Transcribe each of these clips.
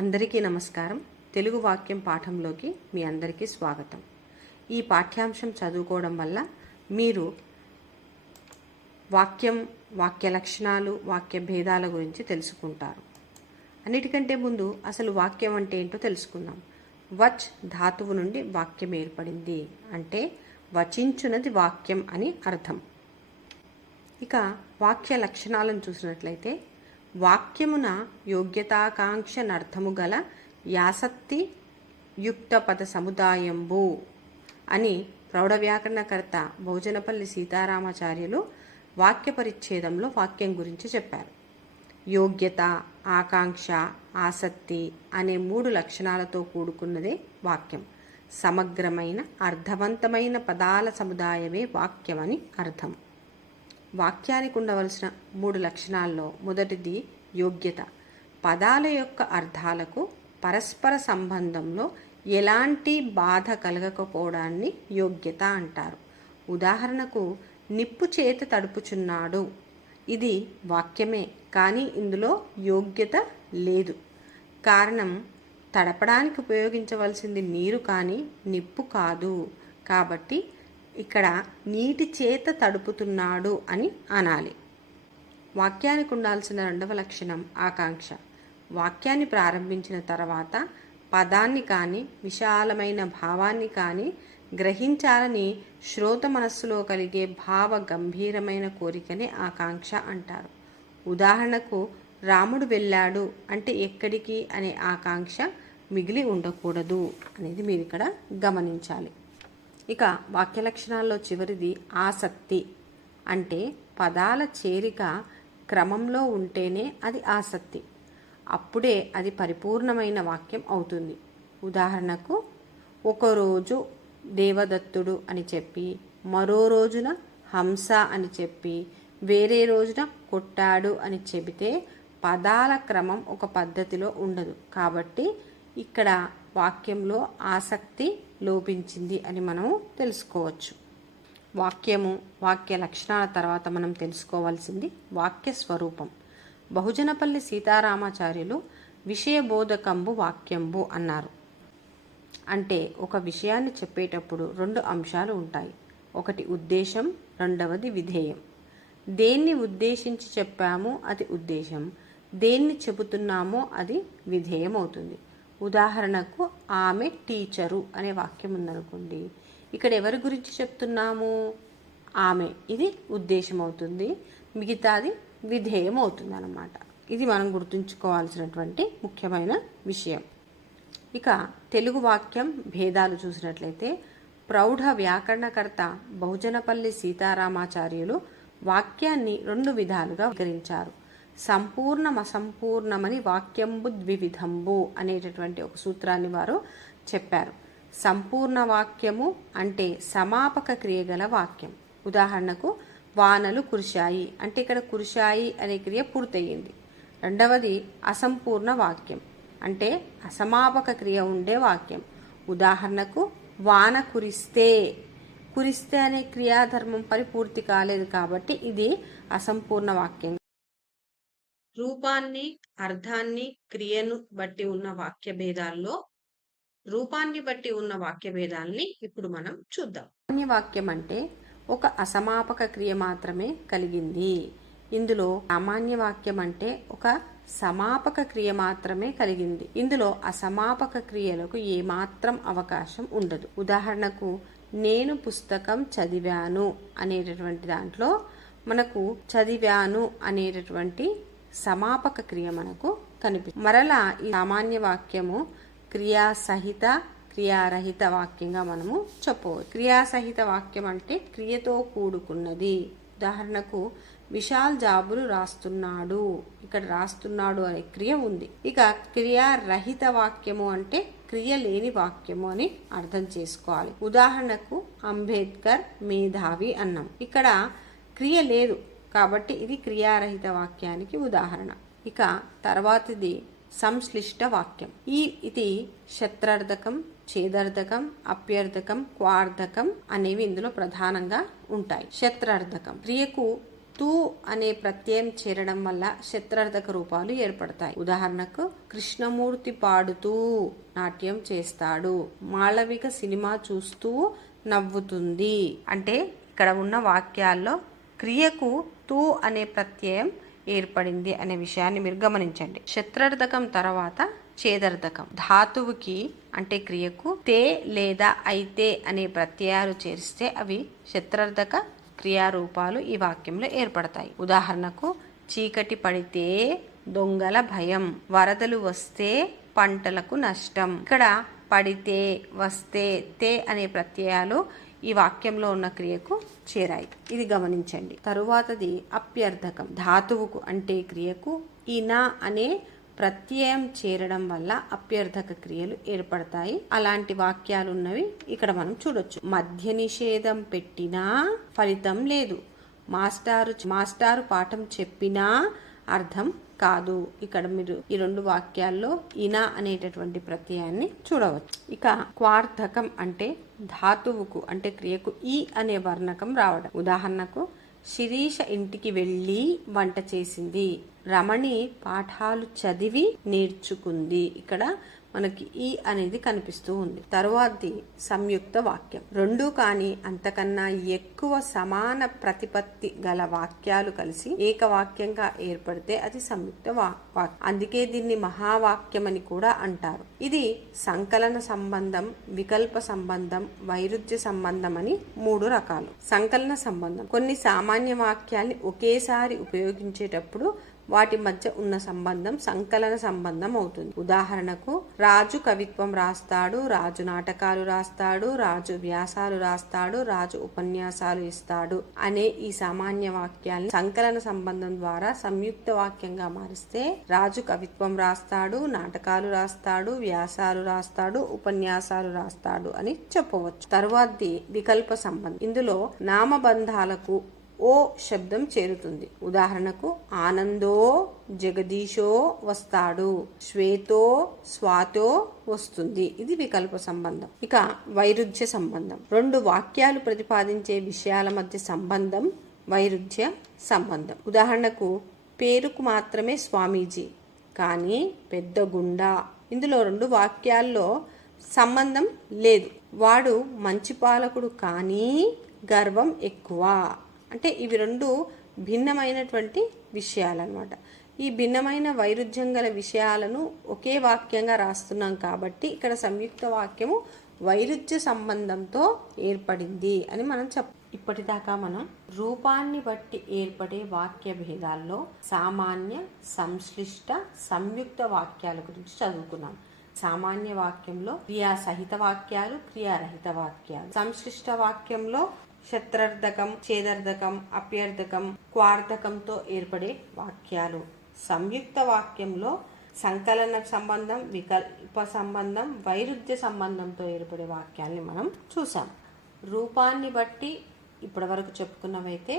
అందరికీ నమస్కారం. తెలుగు వాక్యం పాఠంలోకి మీ అందరికీ స్వాగతం. ఈ పాఠ్యాంశం చదువుకోవడం వల్ల మీరు వాక్య లక్షణాలు, వాక్య భేదాల గురించి తెలుసుకుంటారు. అన్నిటికంటే ముందు అసలు వాక్యం అంటే ఏంటో తెలుసుకుందాం. వచ్ ధాతువు నుండి వాక్యం ఏర్పడింది, అంటే వచించునది వాక్యం అని అర్థం. ఇక వాక్య లక్షణాలను చూసినట్లయితే, వాక్యమున యోగ్యతాకాంక్షనర్థము గల యాసక్తి యుక్త పద సముదాయంబు అని ప్రౌఢ వ్యాకరణకర్త భోజనపల్లి సీతారామాచార్యులు వాక్య పరిచ్ఛేదంలో వాక్యం గురించి చెప్పారు. యోగ్యత, ఆకాంక్ష, ఆసక్తి అనే 3 లక్షణాలతో కూడుకున్నదే వాక్యం. సమగ్రమైన అర్థవంతమైన పదాల సముదాయమే వాక్యం అని అర్థం. వాక్యానికి ఉండవలసిన 3 లక్షణాల్లో మొదటిది యోగ్యత. పదాల యొక్క అర్థాలకు పరస్పర సంబంధంలో ఎలాంటి బాధ కలగకపోవడాన్ని యోగ్యత అంటారు. ఉదాహరణకు, నిప్పు చేత తడుపుచున్నాడు, ఇది వాక్యమే, కానీ ఇందులో యోగ్యత లేదు. కారణం, తడపడానికి ఉపయోగించవలసింది నీరు కానీ నిప్పు కాదు. కాబట్టి ఇక్కడ నీటి చేత తడుపుతున్నాడు అని అనాలి. వాక్యానికి ఉండాల్సిన 2వ లక్షణం ఆకాంక్ష. వాక్యాన్ని ప్రారంభించిన తర్వాత పదాన్ని కానీ విశాలమైన భావాన్ని కానీ గ్రహించాలని శ్రోత మనస్సులో కలిగే భావ గంభీరమైన కోరికనే ఆకాంక్ష అంటారు. ఉదాహరణకు, రాముడు వెళ్ళాడు అంటే ఎక్కడికి అనే ఆకాంక్ష మిగిలి ఉండకూడదు అనేది మీరు ఇక్కడ గమనించాలి. ఇక వాక్య లక్షణాల్లో చివరిది ఆసక్తి. అంటే పదాల చేరిక క్రమంలో ఉంటేనే అది ఆసక్తి, అప్పుడే అది పరిపూర్ణమైన వాక్యం అవుతుంది. ఉదాహరణకు, ఒకరోజు దేవదత్తుడు అని చెప్పి, మరో రోజున హంస అని చెప్పి, వేరే రోజున కొట్టాడు అని చెబితే పదాల క్రమం ఒక పద్ధతిలో ఉండదు. కాబట్టి ఇక్కడ వాక్యంలో ఆసక్తి లోపించింది అని మనం తెలుసుకోవచ్చు. వాక్య లక్షణాల తర్వాత మనం తెలుసుకోవాల్సింది వాక్య స్వరూపం. బహుజనపల్లి సీతారామాచార్యులు విషయబోధకంబు వాక్యంబు అన్నారు. అంటే ఒక విషయాన్ని చెప్పేటప్పుడు 2 అంశాలు ఉంటాయి. ఒకటి ఉద్దేశం, రెండవది విధేయం. దేన్ని ఉద్దేశించి చెప్పామో అది ఉద్దేశం, దేన్ని చెబుతున్నామో అది విధేయం అవుతుంది. ఉదాహరణకు, ఆమె టీచరు అనే వాక్యం ఉందనుకోండి. ఇక్కడ ఎవరి గురించి చెప్తున్నాము? ఆమె, ఇది ఉద్దేశం అవుతుంది, మిగతాది విధేయం అవుతుంది అన్నమాట. ఇది మనం గుర్తుంచుకోవాల్సినటువంటి ముఖ్యమైన విషయం. ఇక తెలుగు వాక్యం భేదాలు చూసినట్లయితే, ప్రౌఢ వ్యాకరణకర్త బహుజనపల్లి సీతారామాచార్యులు వాక్యాన్ని 2 విధాలుగా వివరించారు. సంపూర్ణం, అసంపూర్ణమని వాక్యంబు ద్వివిధంబు అనేటటువంటి ఒక సూత్రాన్ని వారు చెప్పారు. సంపూర్ణ వాక్యము అంటే సమాపక క్రియ గల వాక్యం. ఉదాహరణకు, వానలు కురిశాయి అంటే ఇక్కడ కురిశాయి అనే క్రియ పూర్తయింది. రెండవది అసంపూర్ణ వాక్యం అంటే అసమాపక క్రియ ఉండే వాక్యం. ఉదాహరణకు, వాన కురిస్తే అనే క్రియాధర్మం పరిపూర్తి కాలేదు, కాబట్టి ఇది అసంపూర్ణ వాక్యం. రూపాన్ని, అర్థాన్ని, క్రియను బట్టి ఉన్న వాక్య భేదాల్లో రూపాన్ని బట్టి ఉన్న వాక్య భేదాల్ని ఇప్పుడు మనం చూద్దాం. వాక్యం అంటే ఒక అసమాపక క్రియ మాత్రమే కలిగింది. ఇందులో సామాన్య వాక్యం అంటే ఒక సమాపక క్రియ మాత్రమే కలిగింది. ఇందులో అసమాపక క్రియలకు ఏమాత్రం అవకాశం ఉండదు. ఉదాహరణకు, నేను పుస్తకం చదివాను అనేటటువంటి దాంట్లో మనకు చదివాను అనేటటువంటి సమాపక క్రియ మనకు కనిపిస్తుంది. మరలా ఈ సామాన్య వాక్యము క్రియాసహిత, క్రియారహిత వాక్యంగా మనము చెప్పవచ్చు. క్రియాసహిత వాక్యం అంటే క్రియతో కూడుకున్నది. ఉదాహరణకు, విశాల్ జాబులు రాస్తున్నాడు, ఇక్కడ రాస్తున్నాడు అనే క్రియ ఉంది. ఇక క్రియారహిత వాక్యము అంటే క్రియ లేని వాక్యము అని అర్థం చేసుకోవాలి. ఉదాహరణకు, అంబేద్కర్ మేధావి అన్నాం, ఇక్కడ క్రియ లేదు కాబట్టి ఇది క్రియారహిత వాక్యానికి ఉదాహరణ. ఇక తర్వాతది సంశ్లిష్ట వాక్యం. ఇది శత్రార్థకం, ఛేదార్థకం, అప్యర్థకం, క్వార్థకం అనేవి ఇందులో ప్రధానంగా ఉంటాయి. శత్రార్థకం క్రియకు తూ అనే ప్రత్యయం చేరడం వల్ల శత్రార్థక రూపాలు ఏర్పడతాయి. ఉదాహరణకు కృష్ణమూర్తి పాడుతూ నాట్యం చేస్తాడు, మాళవిక సినిమా చూస్తూ నవ్వుతుంది. అంటే ఇక్కడ ఉన్న వాక్యాల్లో క్రియకు తూ అనే ప్రత్యయం ఏర్పడింది అనే విషయాన్ని మీరు గమనించండి. శత్రార్థకం తర్వాత ఛేదర్థకం. ధాతువుకి అంటే క్రియకు తే లేదా అయితే అనే ప్రత్యయాలు చేరిస్తే అవి శత్రార్థక క్రియారూపాలు ఈ వాక్యంలో ఏర్పడతాయి. ఉదాహరణకు చీకటి పడితే దొంగల భయం, వరదలు వస్తే పంటలకు నష్టం. ఇక్కడ పడితే, వస్తే, తే అనే ప్రత్యయాలు ఈ వాక్యంలో ఉన్న క్రియకు చేరాయి. ఇది గమనించండి. తరువాతది అప్యర్థకం. ధాతువుకు అంటే క్రియకు ఇనా అనే ప్రత్యయం చేరడం వల్ల అప్యర్థక క్రియలు ఏర్పడతాయి. అలాంటి వాక్యాలు ఉన్నవి ఇక్కడ మనం చూడొచ్చు. మద్య నిషేధం పెట్టినా ఫలితం లేదు, మాస్టారు పాఠం చెప్పినా అర్థం కాదు. ఇక్కడ మీరు ఈ రెండు వాక్యాల్లో ఇనా అనేటటువంటి ప్రత్యయాన్ని చూడవచ్చు. ఇక క్వార్థకం అంటే ధాతువుకు అంటే క్రియకు ఈ అనే వర్ణకం రావడం. ఉదాహరణకు శిరీష ఇంటికి వెళ్ళి వంట చేసింది, రమణి పాఠాలు చదివి నేర్చుకుంది. ఇక్కడ మనకి ఈ అనేది కనిపిస్తూ ఉంది. తరువాతి సంయుక్త వాక్యం. రెండు కానీ అంతకన్నా ఎక్కువ సమాన ప్రతిపత్తి గల వాక్యాలు కలిసి ఏకవాక్యంగా ఏర్పడితే అది సంయుక్త వాక్యం. అందుకే దీన్ని మహావాక్యం అని కూడా అంటారు. ఇది సంకలన సంబంధం, వికల్ప సంబంధం, వైరుధ్య సంబంధం అని మూడు రకాలు. సంకలన సంబంధం. కొన్ని సామాన్య వాక్యాల్ని ఒకేసారి ఉపయోగించేటప్పుడు వాటి మధ్య ఉన్న సంబంధం సంకలన సంబంధం అవుతుంది. ఉదాహరణకు రాజు కవిత్వం రాస్తాడు, రాజు నాటకాలు రాస్తాడు, రాజు వ్యాసాలు రాస్తాడు, రాజు ఉపన్యాసాలు ఇస్తాడు అనే ఈ సామాన్య వాక్యాన్ని సంకలన సంబంధం ద్వారా సంయుక్త వాక్యంగా మారిస్తే రాజు కవిత్వం రాస్తాడు, నాటకాలు రాస్తాడు, వ్యాసాలు రాస్తాడు, ఉపన్యాసాలు రాస్తాడు అని చెప్పవచ్చు. తరువాతది వికల్ప సంబంధం. ఇందులో నామబంధాలకు ఓ శబ్దం చేరుతుంది. ఉదాహరణకు ఆనందో జగదీశో వస్తాడు, శ్వేతో స్వాతో వస్తుంది. ఇది వికల్ప సంబంధం. ఇక వైరుధ్య సంబంధం. రెండు వాక్యాలు ప్రతిపాదించే విషయాల మధ్య సంబంధం వైరుధ్య సంబంధం. ఉదాహరణకు పేరుకు మాత్రమే స్వామీజీ కానీ పెద్ద గుండా. ఇందులో రెండు వాక్యాల్లో సంబంధం లేదు. వాడు మంచి పాలకుడు కానీ గర్వం ఎక్కువ. అంటే ఇవి రెండు భిన్నమైనటువంటి విషయాలన్నమాట. ఈ భిన్నమైన వైరుధ్యం గల విషయాలను ఒకే వాక్యంగా రాస్తున్నాం కాబట్టి ఇక్కడ సంయుక్త వాక్యము వైరుధ్య సంబంధంతో ఏర్పడింది అని మనం ఇప్పటిదాకా మనం రూపాన్ని బట్టి ఏర్పడే వాక్య భేదాల్లో సామాన్య, సంశ్లిష్ట, సంయుక్త వాక్యాల గురించి చదువుకున్నాం. సామాన్య వాక్యంలో క్రియాసహిత వాక్యాలు, క్రియారహిత వాక్యాలు. సంశ్లిష్ట వాక్యంలో శత్రార్థకం, ఛేదర్థకం, అప్యర్థకం, క్వార్థకంతో ఏర్పడే వాక్యాలు. సంయుక్త వాక్యంలో సంకలన సంబంధం, వికల్ప సంబంధం, వైరుధ్య సంబంధంతో ఏర్పడే వాక్యాల్ని మనం చూసాం. రూపాన్ని బట్టి ఇప్పటి వరకు చెప్పుకున్నవైతే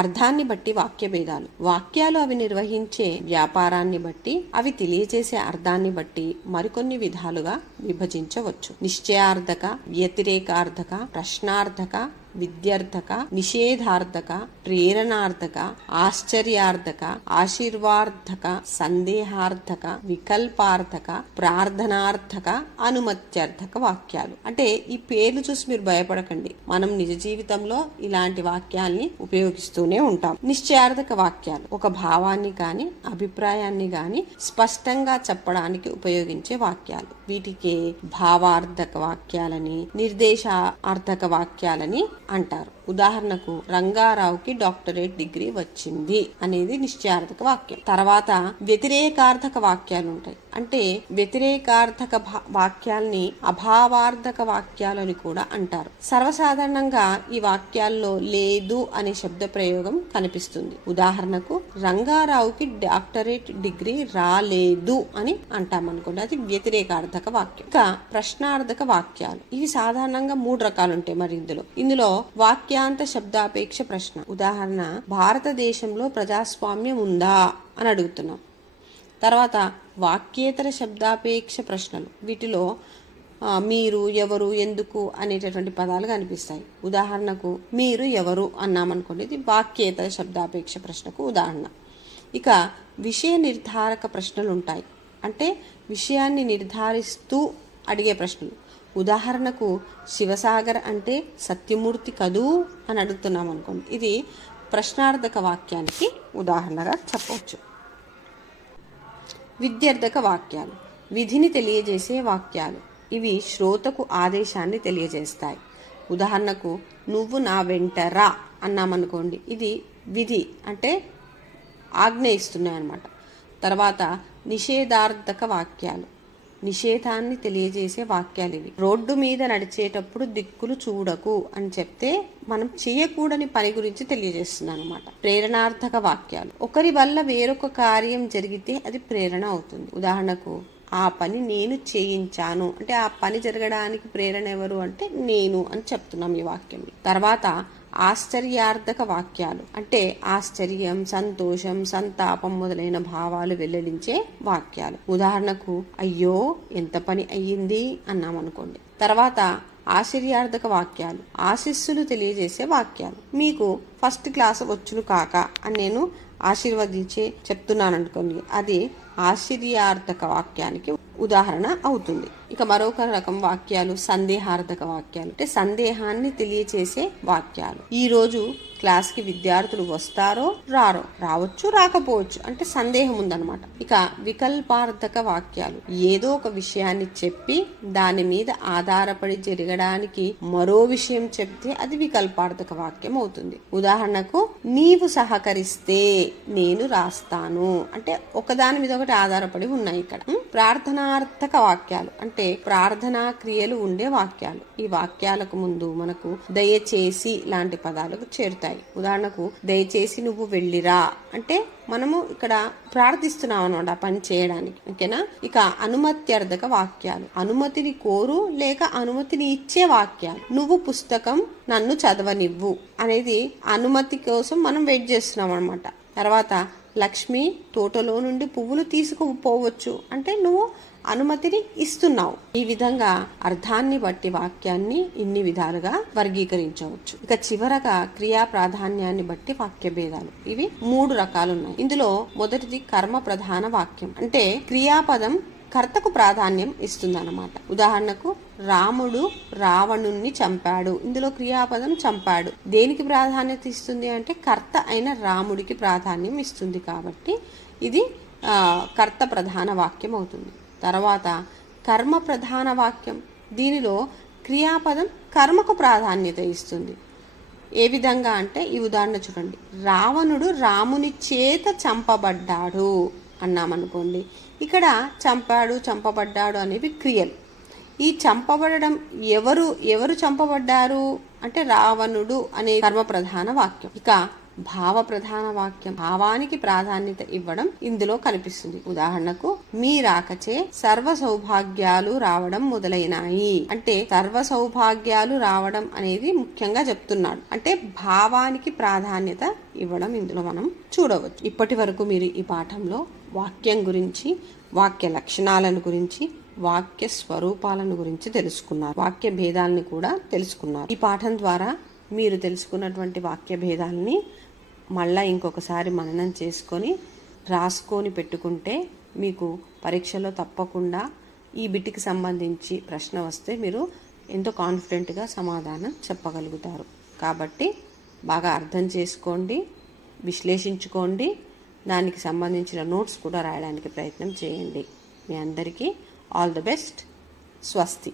అర్థాన్ని బట్టి వాక్య భేదాలు. వాక్యాలు అవి నిర్వహించే వ్యాపారాన్ని బట్టి, అవి తెలియజేసే అర్థాన్ని బట్టి మరికొన్ని విధాలుగా విభజించవచ్చు. నిశ్చయార్థక, వ్యతిరేకార్థక, ప్రశ్నార్థక, విద్యార్థక, నిషేధార్థక, ప్రేరణార్థక, ఆశ్చర్యార్థక, ఆశీర్వార్థక, సందేహార్థక, వికల్పార్థక, ప్రార్థనార్థక, అనుమత్యర్థక వాక్యాలు. అంటే ఈ పేర్లు చూసి మీరు భయపడకండి. మనం నిజ జీవితంలో ఇలాంటి వాక్యాల్ని ఉపయోగిస్తూనే ఉంటాం. నిశ్చయార్థక వాక్యాలు ఒక భావాన్ని గాని అభిప్రాయాన్ని గాని స్పష్టంగా చెప్పడానికి ఉపయోగించే వాక్యాలు. వీటికి భావార్థక వాక్యాలని, నిర్దేశార్థక వాక్యాలని అంటారు. ఉదాహరణకు రంగారావుకి డాక్టరేట్ డిగ్రీ వచ్చింది అనేది నిశ్చయార్థక వాక్యం. తర్వాత వ్యతిరేకార్థక వాక్యాలు ఉంటాయి. అంటే వ్యతిరేకార్థక వాక్యాల్ని అభావార్థక వాక్యాలు అని కూడా అంటారు. సర్వసాధారణంగా ఈ వాక్యాల్లో లేదు అనే శబ్ద ప్రయోగం కనిపిస్తుంది. ఉదాహరణకు రంగారావుకి డాక్టరేట్ డిగ్రీ రాలేదు అని అంటాం అనుకోండి, అది వ్యతిరేకార్థక వాక్యం. ఇక ప్రశ్నార్థక వాక్యాలు. ఇవి సాధారణంగా 3 రకాలు ఉంటాయి. మరి ఇందులో వాక్యాంత శబ్దాపేక్ష ప్రశ్న. ఉదాహరణ, భారతదేశంలో ప్రజాస్వామ్యం ఉందా అని అడుగుతున్నాం. తర్వాత వాక్యేతర శబ్దాపేక్ష ప్రశ్నలు. వీటిలో మీరు, ఎవరు, ఎందుకు అనేటటువంటి పదాలు కనిపిస్తాయి. ఉదాహరణకు మీరు ఎవరు అన్నామనుకోండి, ఇది వాక్యేతర శబ్దాపేక్ష ప్రశ్నకు ఉదాహరణ. ఇక విషయ నిర్ధారక ప్రశ్నలు ఉంటాయి, అంటే విషయాన్ని నిర్ధారిస్తూ అడిగే ప్రశ్నలు. ఉదాహరణకు శివసాగర్ అంటే సత్యమూర్తి కదూ అని అడుగుతున్నాం అనుకోండి, ఇది ప్రశ్నార్థక వాక్యానికి ఉదాహరణగా చెప్పవచ్చు. విద్యార్థక వాక్యాలు విధిని తెలియజేసే వాక్యాలు. ఇవి శ్రోతకు ఆదేశాన్ని తెలియజేస్తాయి. ఉదాహరణకు నువ్వు నా వెంట రా అన్నామనుకోండి, ఇది విధి అంటే ఆజ్ఞ ఇస్తున్నాయి అన్నమాట. తర్వాత నిషేధార్థక వాక్యాలు, నిషేధాన్ని తెలియజేసే వాక్యాలు ఇవి. రోడ్డు మీద నడిచేటప్పుడు దిక్కులు చూడకు అని చెప్తే మనం చేయకూడని పని గురించి తెలియజేస్తున్నాను అనమాట. ప్రేరణార్థక వాక్యాలు, ఒకరి వల్ల వేరొక కార్యం జరిగితే అది ప్రేరణ అవుతుంది. ఉదాహరణకు ఆ పని నేను చేయించాను అంటే ఆ పని జరగడానికి ప్రేరణ ఎవరు అంటే నేను అని చెప్తున్నాం ఈ వాక్యం. తర్వాత ఆశ్చర్యార్థక వాక్యాలు అంటే ఆశ్చర్యం, సంతోషం, సంతాపం మొదలైన భావాలు వెల్లడించే వాక్యాలు. ఉదాహరణకు అయ్యో ఎంత పని అయ్యింది అన్నామనుకోండి. తర్వాత ఆశ్చర్యార్థక వాక్యాలు ఆశీస్సులు తెలియజేసే వాక్యాలు. మీకు ఫస్ట్ క్లాస్ వచ్చును కాక అని నేను ఆశీర్వదించే చెప్తున్నాను అనుకోండి, అది ఆశ్చర్యార్థక వాక్యానికి ఉదాహరణ అవుతుంది. ఇక మరొక రకం వాక్యాలు సందేహార్థక వాక్యాలు అంటే సందేహాన్ని తెలియచేసే వాక్యాలు. ఈ రోజు క్లాస్ కి విద్యార్థులు వస్తారో రారో, రావచ్చు రాకపోవచ్చు అంటే సందేహం ఉందన్నమాట. ఇక వికల్పార్థక వాక్యాలు ఏదో ఒక విషయాన్ని చెప్పి దాని మీద ఆధారపడి జరగడానికి మరో విషయం చెప్తే అది వికల్పార్థక వాక్యం అవుతుంది. ఉదాహరణకు నీవు సహకరిస్తే నేను రాస్తాను అంటే ఒకదాని మీద ఒకటి ఆధారపడి ఉన్నాయి. ఇక్కడ ప్రార్థనార్థక వాక్యాలు అంటే ప్రార్థనా క్రియలు ఉండే వాక్యాలు. ఈ వాక్యాలకు ముందు మనకు దయచేసి లాంటి పదాలు చేరుతాయి. ఉదాహరణకు దయచేసి నువ్వు వెళ్ళిరా అంటే మనము ఇక్కడ ప్రార్థిస్తున్నాం అన్నమాట ఆ పని చేయడానికి, ఓకేనా. ఇక అనుమత్యర్థక వాక్యాలు అనుమతిని కోరు లేక అనుమతిని ఇచ్చే వాక్యాలు. నువ్వు పుస్తకం నన్ను చదవనివ్వు అనేది అనుమతి కోసం మనం వెయిట్ చేస్తున్నాం అన్నమాట. తర్వాత లక్ష్మి తోటలో నుండి పువ్వులు తీసుకుపోవచ్చు అంటే నువ్వు అనుమతిని ఇస్తున్నావు. ఈ విధంగా అర్థాన్ని బట్టి వాక్యాన్ని ఇన్ని విధాలుగా వర్గీకరించవచ్చు. ఇక చివరగా క్రియా ప్రాధాన్యాన్ని బట్టి వాక్య భేదాలు. ఇవి 3 రకాలు ఉన్నాయి. ఇందులో మొదటిది కర్మ ప్రధాన వాక్యం అంటే క్రియాపదం కర్తకు ప్రాధాన్యం ఇస్తుందన్నమాట. ఉదాహరణకు రాముడు రావణుణ్ణి చంపాడు, ఇందులో క్రియాపదం చంపాడు దేనికి ప్రాధాన్యత ఇస్తుంది అంటే కర్త అయిన రాముడికి ప్రాధాన్యం ఇస్తుంది, కాబట్టి ఇది కర్త ప్రధాన వాక్యం అవుతుంది. తర్వాత కర్మ ప్రధాన వాక్యం, దీనిలో క్రియాపదం కర్మకు ప్రాధాన్యత ఇస్తుంది. ఏ విధంగా అంటే ఈ ఉదాహరణ చూడండి, రావణుడు రాముని చేత చంపబడ్డాడు అన్నామనుకోండి, ఇక్కడ చంపాడు చంపబడ్డాడు అనేవి క్రియలు. ఈ చంపబడడం ఎవరు చంపబడ్డారు అంటే రావణుడు అనే కర్మ ప్రధాన వాక్యం. ఇక భావ ప్రధాన వాక్యం భావానికి ప్రాధాన్యత ఇవ్వడం ఇందులో కనిపిస్తుంది. ఉదాహరణకు మీ రాకచే సర్వ సౌభాగ్యాలు రావడం మొదలైనాయి అంటే సర్వ సౌభాగ్యాలు రావడం అనేది ముఖ్యంగా చెప్తున్నాడు, అంటే భావానికి ప్రాధాన్యత ఇవ్వడం ఇందులో మనం చూడవచ్చు. ఇప్పటి వరకు మీరు ఈ పాఠంలో వాక్యం గురించి, వాక్య లక్షణాలను గురించి, వాక్య స్వరూపాలను గురించి తెలుసుకున్నారు. వాక్య భేదాలని కూడా తెలుసుకున్నారు. ఈ పాఠం ద్వారా మీరు తెలుసుకున్నటువంటి వాక్య భేదాలని మళ్ళా ఇంకొకసారి మననం చేసుకొని రాసుకొని పెట్టుకుంటే మీకు పరీక్షలో తప్పకుండా ఈ బిట్కి సంబంధించి ప్రశ్న వస్తే మీరు ఎంతో కాన్ఫిడెంట్గా సమాధానం చెప్పగలుగుతారు. కాబట్టి బాగా అర్థం చేసుకోండి, విశ్లేషించుకోండి, దానికి సంబంధించిన నోట్స్ కూడా రాయడానికి ప్రయత్నం చేయండి. మీ అందరికీ ఆల్ ది బెస్ట్. స్వస్తి.